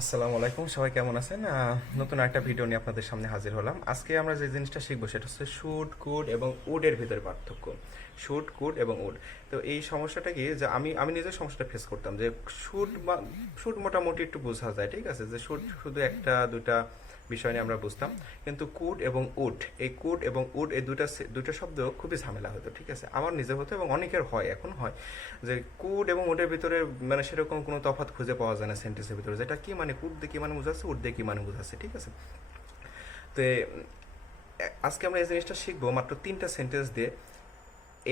আসসালামু আলাইকুম, সবাই কেমন আছেন? নতুন একটা ভিডিও নিয়ে আপনাদের সামনে হাজির হলাম। আজকে আমরা যে জিনিসটা শিখবো সেটা হচ্ছে শুড, কুড এবং উডের ভিতরে পার্থক্য। শুড, কুড এবং উড। তো এই সমস্যাটা কি, যে আমি আমি নিজের সমস্যাটা ফেস করতাম, যে শুড শুড মোটামুটি একটু বোঝা যায়, ঠিক আছে, যে শুড শুধু একটা দুটা বিষয় নিয়ে আমরা বুঝতাম। কিন্তু কুড এবং উড, এই কুড এবং উড এই দুটা শব্দ খুবই ঝামেলা হতো, ঠিক আছে, আমার নিজে হতো এবং অনেকের হয়, এখন হয়, যে কুড এবং উডের ভিতরে মানে সেরকম কোনো তফাৎ খুঁজে পাওয়া যায় না সেন্টেন্সের ভিতরে, যেটা কি মানে কুড দিয়ে কি মানে বোঝাচ্ছে, উড দিয়ে কি মানে বোঝাচ্ছে, ঠিক আছে। তো আজকে আমরা এই জিনিসটা শিখবো মাত্র তিনটা সেন্টেন্স দিয়ে।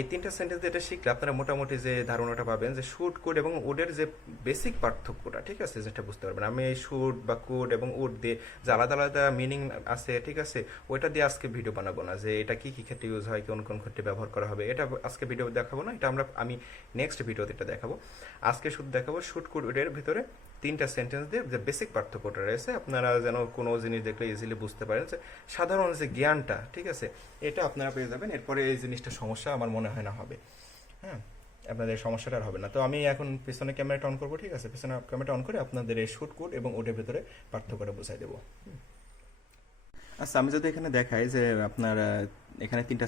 এই তিনটা সেন্টেন্স দিয়ে এটা শিখলে আপনারা মোটামুটি যে ধারণাটা পাবেন যে শুড, কুড এবং উডের যে বেসিক পার্থক্যটা, ঠিক আছে, যেটা বুঝতে পারবেন। আমি এই শুড বা কুড এবং উড দিয়ে যে আলাদা আলাদা মিনিং আছে, ঠিক আছে, ওইটা দিয়ে আজকে ভিডিও বানাবো না, যে এটা কি কি ক্ষেত্রে ইউজ হয়, কোন কোন ক্ষেত্রে ব্যবহার করা হবে, এটা আজকে ভিডিও দেখাবো না, এটা আমি নেক্সট ভিডিওতে এটা দেখাবো। আজকে শুধু দেখাবো শুড, কুড, উডের ভিতরে তিনটা সেন্টেন্স দিয়ে যে বেসিক পার্থক্যটা রয়েছে, আপনারা যেন কোনো জিনিস দেখলে ইজিলি বুঝতে পারেন, যে সাধারণ যে জ্ঞানটা, ঠিক আছে, এটা আপনারা পেয়ে যাবেন। এরপরে এই জিনিসটা সমস্যা আমার মনে হয় না হবে। হ্যাঁ, আপনাদের সমস্যাটা আর হবে না। তো আমি এখন পিছনে ক্যামেরাটা অন করবো, ঠিক আছে, পিছনে ক্যামেরাটা অন করে আপনাদের এই শুট, কোড এবং ওডের ভিতরে পার্থক্যটা বোঝাই দেবো। আচ্ছা, আমি যদি এখানে দেখাই যে আপনার এখানে তিনটা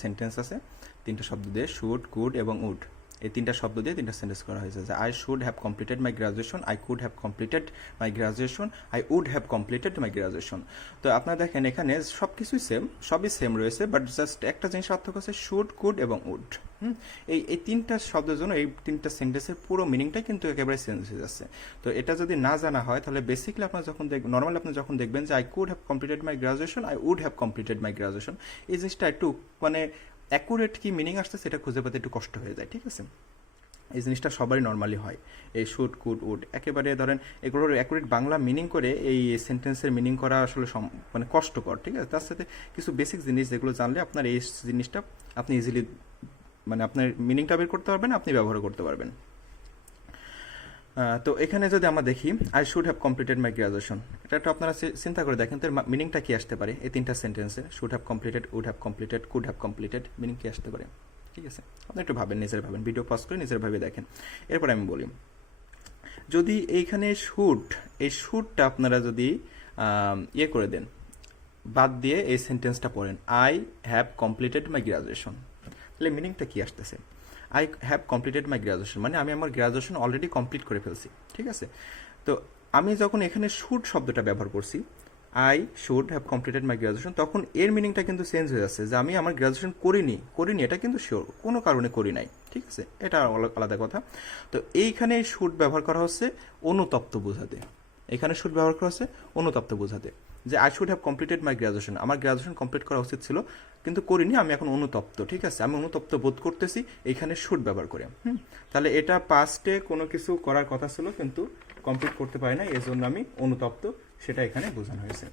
সেন্টেন্স আছে, তিনটা শব্দ দিয়ে শুড, কুড এবং উড, এই তিনটা শব্দ দিয়ে তিনটা সেন্টেন্স করা হয়েছে, যে I should have completed my graduation, I could have completed my graduation, I would have completed my graduation. তো আপনারা দেখেন এখানে সব কিছুই সেম, সবই সেম রয়েছে, বাট জাস্ট একটা জিনিস পার্থক্য আছে শুড, কুড এবং উড। এই তিনটা শব্দের জন্য এই তিনটা সেন্টেন্সের পুরো মিনিংটাই কিন্তু একেবারে চেঞ্জ হয়ে যাচ্ছে। তো এটা যদি না জানা হয় তাহলে বেসিকলি আপনার যখন নর্মালি আপনি যখন দেখবেন যে I could have completed my graduation, I would have completed my graduation, এই জিনিসটা একটু মানে অ্যাকুরেট কি মিনিং আসছে সেটা খুঁজে পেতে একটু কষ্ট হয়ে যায়, ঠিক আছে। এই জিনিসটা সবারই নর্মালি হয়, এই শুড, কুড, উড একেবারে ধরেন এগুলোর অ্যাকুরেট বাংলা মিনিং করে এই সেন্টেন্সের মিনিং করা আসলে মানে কষ্টকর, ঠিক আছে। তার সাথে কিছু বেসিক জিনিস যেগুলো জানলে আপনার এই জিনিসটা আপনি ইজিলি মানে আপনার মিনিংটা বের করতে পারবেন, আপনি ব্যবহার করতে পারবেন। তো এখানে যদি আমরা দেখি I should have completed my graduation, এটা একটু আপনারা চিন্তা করে দেখেন তো মিনিংটা কি আসতে পারে এই তিনটা সেন্টেন্সে, should have completed, would have completed, could have completed, meaning কি আসতে পারে, ঠিক আছে। আপনি একটু ভাবেন, নিজের ভাবেন, ভিডিও পজ করে নিজের ভাবে দেখেন। এরপর আমি বলি, যদি এইখানে শুড, এই শুডটা আপনারা যদি ইয়ে করে দেন, বাদ দিয়ে এই সেন্টেন্সটা পড়েন, I have completed my graduation, তাহলে মিনিংটা কি আসতেছে, I have completed my graduation মানে আমি আমার গ্রাজুয়েশন অলরেডি কমপ্লিট করে ফেলছি, ঠিক আছে। তো আমি যখন এখানে শুড শব্দটা ব্যবহার করছি, I should have completed my graduation, তখন এর মিনিংটা কিন্তু চেঞ্জ হয়ে যাচ্ছে, যে আমি আমার গ্রাজুয়েশন করিনি এটা কিন্তু শিওর, কোনো কারণে করি নাই, ঠিক আছে, এটা আলাদা কথা। তো এইখানে শুড ব্যবহার করা হচ্ছে অনুতপ্ত বোঝাতে, এখানে শুড ব্যবহার করা হচ্ছে অনুতপ্ত বোঝাতে, যে I should have completed my graduation, আমার গ্রাজুয়েশন কমপ্লিট করা উচিত ছিল কিন্তু করিনি, আমি এখন অনুতপ্ত, ঠিক আছে, আমি অনুতপ্ত বোধ করতেছি, এইখানে শুড ব্যবহার করে। তাহলে এটা পাস্টে কোনো কিছু করার কথা ছিল কিন্তু কমপ্লিট করতে পারি না, এই জন্য আমি অনুতপ্ত, সেটা এখানে বোঝানো হয়েছে।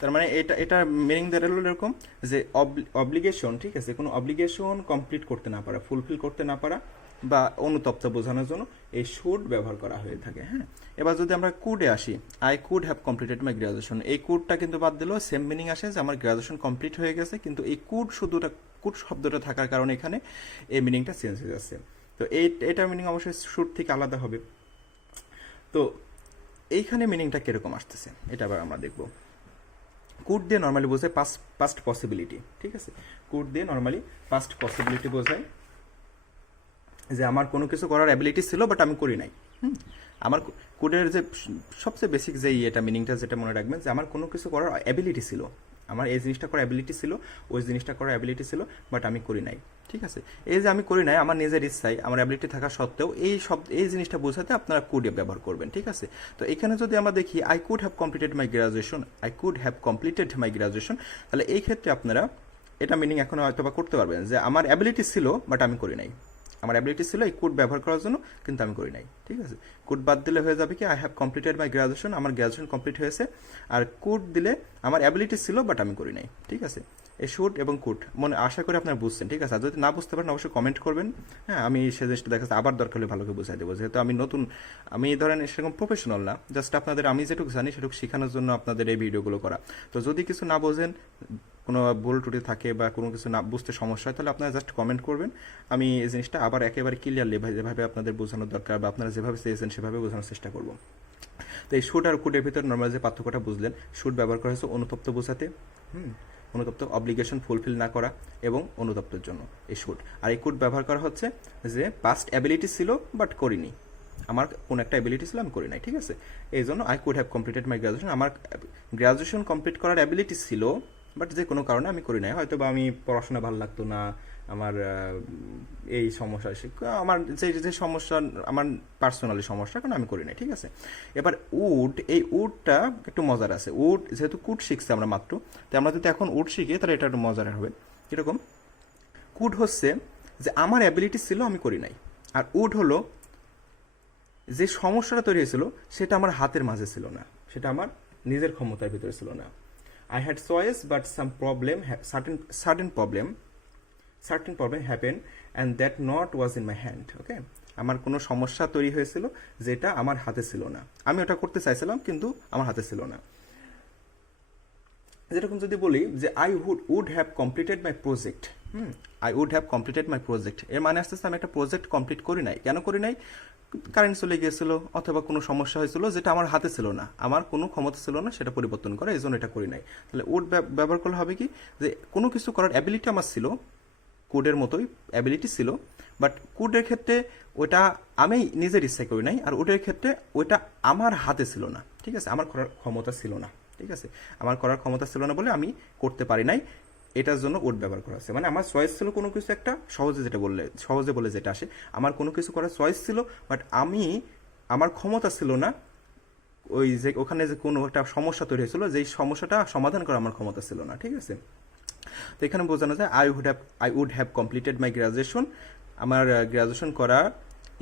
তার মানে এটা এটা মিনিং দাঁড়ালো এরকম, যে অব্লিগেশন, ঠিক আছে, কোনো অব্লিগেশন কমপ্লিট করতে না পারা, ফুলফিল করতে না পারা বা অনুতপ্ত বোঝানোর জন্য এই শুড ব্যবহার করা হয়ে থাকে। হ্যাঁ, এবার যদি আমরা কুডে আসি, I could have completed my graduation, এই কুডটা কিন্তু বাদ দিলেও সেম মিনিং আসে, যে আমার গ্রাজুয়েশন কমপ্লিট হয়ে গেছে, কিন্তু এই কুড শব্দটা থাকার কারণে এখানে এই মিনিংটা চেঞ্জ হয়ে যাচ্ছে। তো এটার মিনিং অবশ্যই শুড থেকে আলাদা হবে। তো এইখানে মিনিংটা কিরকম আসতেছে এটা আবার আমরা দেখবো। কুড দিয়ে নর্মালি বোঝায় পাস্ট পসিবিলিটি, ঠিক আছে, কুড দিয়ে নর্মালি পাস্ট পসিবিলিটি বোঝায়, যে আমার কোনো কিছু করার অ্যাবিলিটি ছিল বাট আমি করি নাই। আমার কুডের যে সবচেয়ে বেসিক যে এটা মিনিংটা যেটা মনে রাখবেন, যে আমার কোনো কিছু করার অ্যাবিলিটি ছিল, আমার এই জিনিসটা করার অ্যাবিলিটি ছিল, ওই জিনিসটা করার অ্যাবিলিটি ছিল, বাট আমি করি নাই, ঠিক আছে। এই যে আমি করি নাই আমার নিজের ইচ্ছায়, আমার অ্যাবিলিটি থাকা সত্ত্বেও এই জিনিসটা বোঝাতে আপনারা কুড ব্যবহার করবেন, ঠিক আছে। তো এখানে যদি আমরা দেখি I could have completed my graduation, I could have completed my graduation, তাহলে এই ক্ষেত্রে আপনারা এটা মিনিং এখন হয়তো বা করতে পারবেন, যে আমার অ্যাবিলিটি ছিল বাট আমি করি নাই, আমার অ্যাবিলিটি ছিল এই কোড ব্যবহার করার জন্য কিন্তু আমি করি নাই, ঠিক আছে। কোড বাদ দিলে হয়ে যাবে কি I have completed my graduation, আমার গ্রাজুয়েশন কমপ্লিট হয়েছে, আর কোড দিলে আমার অ্যাবিলিটি ছিল বাট আমি করি নাই, ঠিক আছে। এই শুড এবং কোড মনে আশা করি আপনারা বুঝছেন, ঠিক আছে। আর যদি না বুঝতে পারেন অবশ্যই কমেন্ট করবেন, হ্যাঁ, আমি সে জিনিসটা দেখা আবার দরকার হলে ভালো করে বুঝাই দেবো, যেহেতু আমি নতুন, আমি ধরেন সেরকম প্রফেশনাল না, জাস্ট আপনাদের আমি যেটুকু জানি সেটুকু শেখানোর জন্য আপনাদের এই ভিডিওগুলো করা। তো যদি কিছু না বোঝেন, কোনো ভুল ত্রুটি থাকে বা কোনো কিছু না বুঝতে সমস্যা হয়, তাহলে আপনারা জাস্ট কমেন্ট করবেন। আমি এই জিনিসটা আবার একেবারে ক্লিয়ারলি যেভাবে আপনাদের বোঝানোর দরকার বা আপনারা যেভাবে চেয়েছেন সেভাবে বোঝানোর চেষ্টা করব। তো এই শুট আর কুডের ভিতর নর্মাল যে পার্থক্যটা বুঝলেন, শুট ব্যবহার করা হয়েছে অনুতপ্ত বোঝাতে, অনুতপ্ত অব্লিগেশন ফুলফিল না করা এবং অনুতপ্তের জন্য এই শুট। আর এই কুড ব্যবহার করা হচ্ছে যে পাস্ট অ্যাবিলিটি ছিল বাট করিনি, আমার কোন একটা অ্যাবিলিটি ছিল আমি করি নাই, ঠিক আছে। এই জন্য I could have completed my graduation, আমার গ্রাজুয়েশন কমপ্লিট করার অ্যাবিলিটি ছিল বাট যে কোনো কারণে আমি করি নাই, হয়তো বা আমি পড়াশোনা ভালো লাগতো না, আমার এই সমস্যা, আমার যে সমস্যা, আমার পার্সোনালি সমস্যা, কারণ আমি করি নাই, ঠিক আছে। এবার উড, এই উডটা একটু মজার আছে। উড যেহেতু কুড শিখছি আমরা মাত্র, তো আমরা যদি এখন উড শিখি তাহলে এটা একটু মজার হবে। কীরকম? কুড হচ্ছে যে আমার অ্যাবিলিটি ছিল আমি করি নাই, আর উড হলো যে সমস্যাটা তৈরি হয়েছিল সেটা আমার হাতের মাঝে ছিল না, সেটা আমার নিজের ক্ষমতার ভিতরে ছিল না। I had choice but some problem, certain problem happen and that not was in my hand. Okay, আমার কোনো সমস্যা তৈরি হয়েছিল যেটা আমার হাতে ছিল না, আমি ওটা করতে চাইছিলাম কিন্তু আমার হাতে ছিল না। যেরকম যদি বলি যে I would have completed my project, I would have completed my project, এর মানে আসতেছে আমি একটা প্রজেক্ট কমপ্লিট করি নাই। কেন করি নাই? কারেন্ট চলে গিয়েছিল অথবা কোনো সমস্যা হয়েছিল যেটা আমার হাতে ছিল না, আমার কোনো ক্ষমতা ছিল না সেটা পরিবর্তন করা, এই জন্য এটা করি নাই। তাহলে উড ব্যবহার করলে হবে কি, যে কোনো কিছু করার অ্যাবিলিটি আমার ছিল, কুডের মতোই অ্যাবিলিটি ছিল, বাট কুডের ক্ষেত্রে ওটা আমি নিজের ইচ্ছায় করি নাই, আর উডের ক্ষেত্রে ওইটা আমার হাতে ছিল না, ঠিক আছে, আমার করার ক্ষমতা ছিল না, ঠিক আছে, আমার করার ক্ষমতা ছিল না বলে আমি করতে পারি নাই, এটার জন্য উড ব্যবহার করা হচ্ছে। মানে আমার চয়েস ছিল কোনো কিছু একটা, সহজে বলে যেটা আসে, আমার কোনো কিছু করার চয়েস ছিল, বাট আমার ক্ষমতা ছিল না, ওই যে ওখানে যে কোনো একটা সমস্যা তৈরি হয়েছিল, যেই সমস্যাটা সমাধান করা আমার ক্ষমতা ছিল না, ঠিক আছে। তো এখানে বোঝানো যায় I would have completed my graduation, আমার গ্রাজুয়েশন করার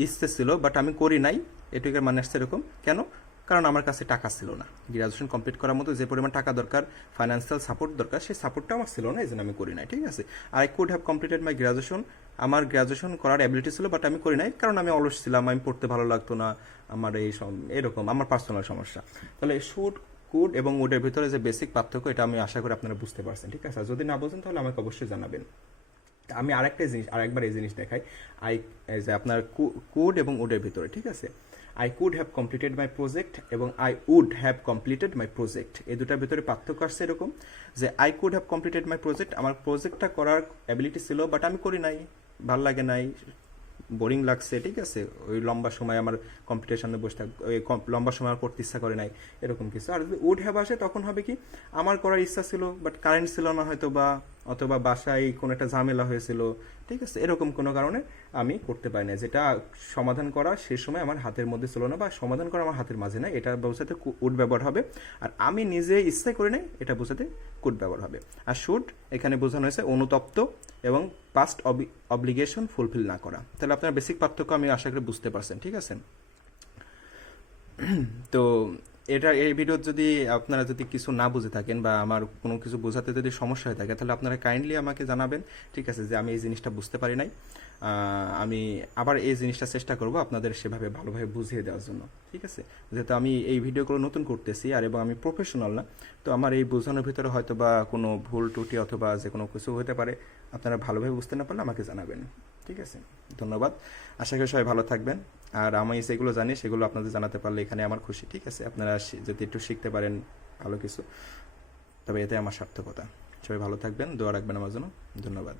ইচ্ছে ছিল বাট আমি করি নাই, এটুকের মানে আসছে এরকম। কেন? কারণ আমার কাছে টাকা ছিল না, গ্রাজুয়েশন কমপ্লিট করার মতো যে পরিমাণ টাকা দরকার, ফাইন্যান্সিয়াল সাপোর্ট দরকার, সেই সাপোর্টটা আমার ছিল না, এই জন্য আমি করি নাই, ঠিক আছে। আর I could have completed my graduation, আমার গ্রাজুয়েশন করার অ্যাবিলিটি ছিল বাট আমি করি নাই, কারণ আমি অলস ছিলাম, আমি পড়তে ভালো লাগতো না, আমার এরকম আমার পার্সোনাল সমস্যা। তাহলে শুড, কুড এবং উডের ভিতরে যে বেসিক পার্থক্য, এটা আমি আশা করি আপনারা বুঝতে পারছেন, ঠিক আছে। যদি না বোঝেন তাহলে আমাকে অবশ্যই জানাবেন। আমি আরেকবার এই জিনিস দেখাই, যে আপনার কুড এবং উডের ভিতরে, ঠিক আছে। I could have completed my project এবং I would have completed my project, এই দুটার ভিতরে পার্থক্য আসছে এরকম, যে I could have completed my project, আমার প্রজেক্টটা করার অ্যাবিলিটি ছিল বাট আমি করি নাই, ভাল লাগে নাই, বোরিং লাগছে, ঠিক আছে, ওই লম্বা সময় আমার কম্পিউটারের সামনে বসে ওই লম্বা সময় আমার পড়তে ইচ্ছা করে নাই, এরকম কিছু। আর যদি উড হ্যাভ আসে তখন হবে কি, আমার করার ইচ্ছা ছিল বাট কারেন্ট ছিল না হয়তো বা, অথবা বাসায় কোনো একটা ঝামেলা হয়েছিল, ঠিক আছে, এরকম কোনো কারণে আমি করতে পারি না, যেটা সমাধান করা সে সময় আমার হাতের মধ্যে ছিল না বা সমাধান করা আমার হাতের মাঝে নাই, এটা বোঝাতে উড ব্যবহার হবে। আর আমি নিজে ইচ্ছাই করি নাই, এটা বোঝাতে কুড ব্যবহার হবে। আর শুড এখানে বোঝানো হয়েছে অনুতপ্ত এবং পাস্ট অব্লিগেশন ফুলফিল না করা। তাহলে আপনার বেসিক পার্থক্য আমি আশা করি বুঝতে পারছেন, ঠিক আছে। তো এই ভিডিও যদি আপনারা যদি কিছু না বুঝে থাকেন বা আমার কোনো কিছু বোঝাতে যদি সমস্যা হয়ে থাকে, তাহলে আপনারা কাইন্ডলি আমাকে জানাবেন, ঠিক আছে, যে আমি এই জিনিসটা বুঝতে পারি নাই, আমি আবার এই জিনিসটা চেষ্টা করব আপনাদের সেভাবে ভালোভাবে বুঝিয়ে দেওয়ার জন্য, ঠিক আছে। যেহেতু আমি এই ভিডিওগুলো নতুন করতেছি আর এবং আমি প্রফেশনাল না, তো আমার এই বোঝানোর ভিতরে হয়তো বা কোনো ভুল ত্রুটি অথবা যে কোনো কিছু হতে পারে, আপনারা ভালোভাবে বুঝতে না পারলে আমাকে জানাবেন, ঠিক আছে। ধন্যবাদ, আশা করি সবাই ভালো থাকবেন। আর আমি যেগুলো জানি সেগুলো আপনাদের জানাতে পারলে এখানে আমার খুশি, ঠিক আছে। আপনারা যদি একটু শিখতে পারেন ভালো কিছু, তবে এতে আমার সার্থকতা। সবাই ভালো থাকবেন, দোয়া রাখবেন আমার জন্য। ধন্যবাদ।